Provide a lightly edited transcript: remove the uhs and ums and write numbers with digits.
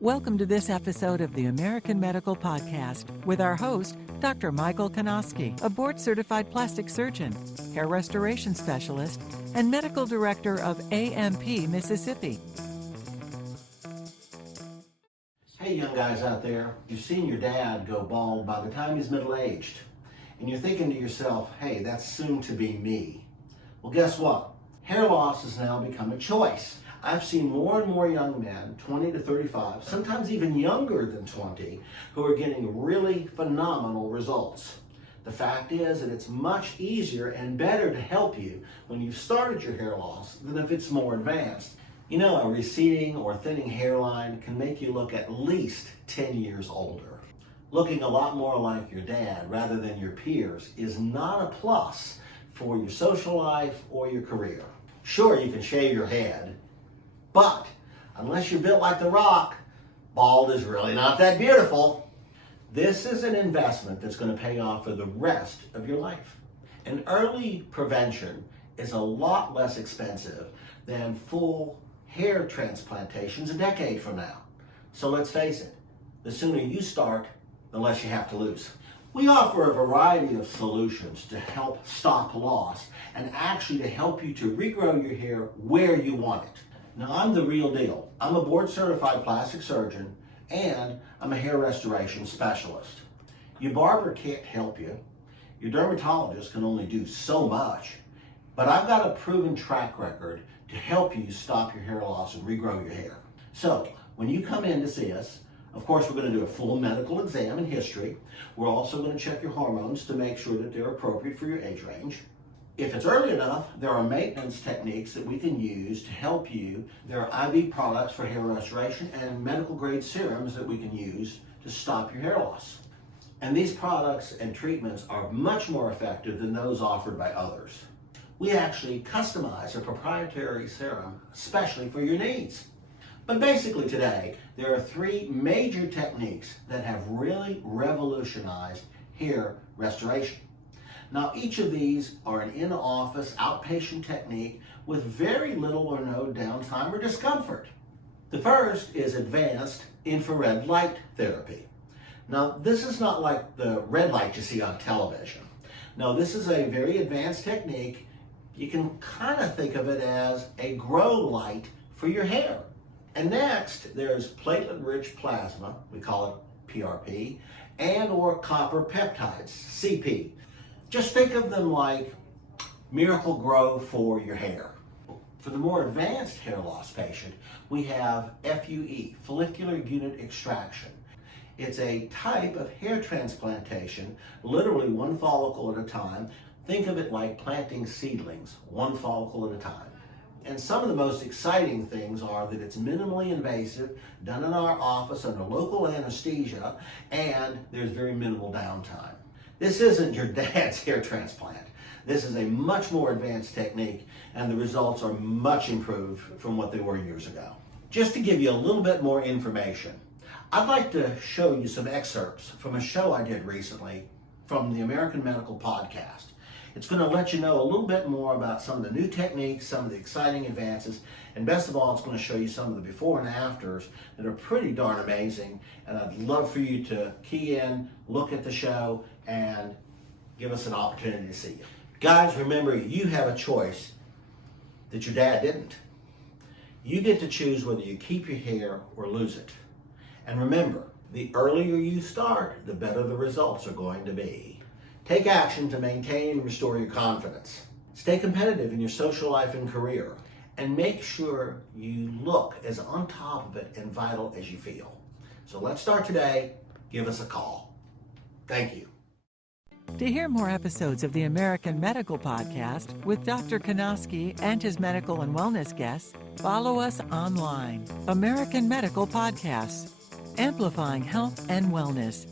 Welcome to this episode of the American Medical Podcast with our host, Dr. Michael Kanosky, a board-certified plastic surgeon, hair restoration specialist, and medical director of AMP Mississippi. Hey young guys out there, you've seen your dad go bald by the time he's middle-aged, and you're thinking to yourself, hey, that's soon to be me. Well, guess what? Hair loss has now become a choice. I've seen more and more young men, 20 to 35, sometimes even younger than 20, who are getting really phenomenal results. The fact is that it's much easier and better to help you when you've started your hair loss than if it's more advanced. You know, a receding or thinning hairline can make you look at least 10 years older. Looking a lot more like your dad rather than your peers is not a plus for your social life or your career. Sure, you can shave your head, but unless you're built like The Rock, bald is really not that beautiful. This is an investment that's going to pay off for the rest of your life. And early prevention is a lot less expensive than full hair transplantations a decade from now. So let's face it, the sooner you start, the less you have to lose. We offer a variety of solutions to help stop loss and actually to help you to regrow your hair where you want it. Now, I'm the real deal. I'm a board-certified plastic surgeon, and I'm a hair restoration specialist. Your barber can't help you. Your dermatologist can only do so much. But I've got a proven track record to help you stop your hair loss and regrow your hair. So, when you come in to see us, of course, we're going to do a full medical exam and history. We're also going to check your hormones to make sure that they're appropriate for your age range. If it's early enough, there are maintenance techniques that we can use to help you. There are IV products for hair restoration and medical grade serums that we can use to stop your hair loss. And these products and treatments are much more effective than those offered by others. We actually customize a proprietary serum especially for your needs. But basically today, there are three major techniques that have really revolutionized hair restoration. Now, each of these are an in-office outpatient technique with very little or no downtime or discomfort. The first is advanced infrared light therapy. Now, this is not like the red light you see on television. No, this is a very advanced technique. You can kind of think of it as a grow light for your hair. And next, there's platelet-rich plasma, we call it PRP, and or copper peptides, CP. Just think of them like Miracle Grow for your hair. For the more advanced hair loss patient, we have FUE, follicular unit extraction. It's a type of hair transplantation, literally one follicle at a time. Think of it like planting seedlings, one follicle at a time. And some of the most exciting things are that it's minimally invasive, done in our office under local anesthesia, and there's very minimal downtime. This isn't your dad's hair transplant. This is a much more advanced technique, and the results are much improved from what they were years ago. Just to give you a little bit more information, I'd like to show you some excerpts from a show I did recently from the American Medical Podcast. It's going to let you know a little bit more about some of the new techniques, some of the exciting advances, and best of all, it's going to show you some of the before and afters that are pretty darn amazing. And I'd love for you to key in, look at the show, and give us an opportunity to see you. Guys, remember, you have a choice that your dad didn't. You get to choose whether you keep your hair or lose it. And remember, the earlier you start, the better the results are going to be. Take action to maintain and restore your confidence. Stay competitive in your social life and career. And make sure you look as on top of it and vital as you feel. So let's start today. Give us a call. Thank you. To hear more episodes of the American Medical Podcast with Dr. Kanosky and his medical and wellness guests, follow us online. American Medical Podcasts, amplifying health and wellness.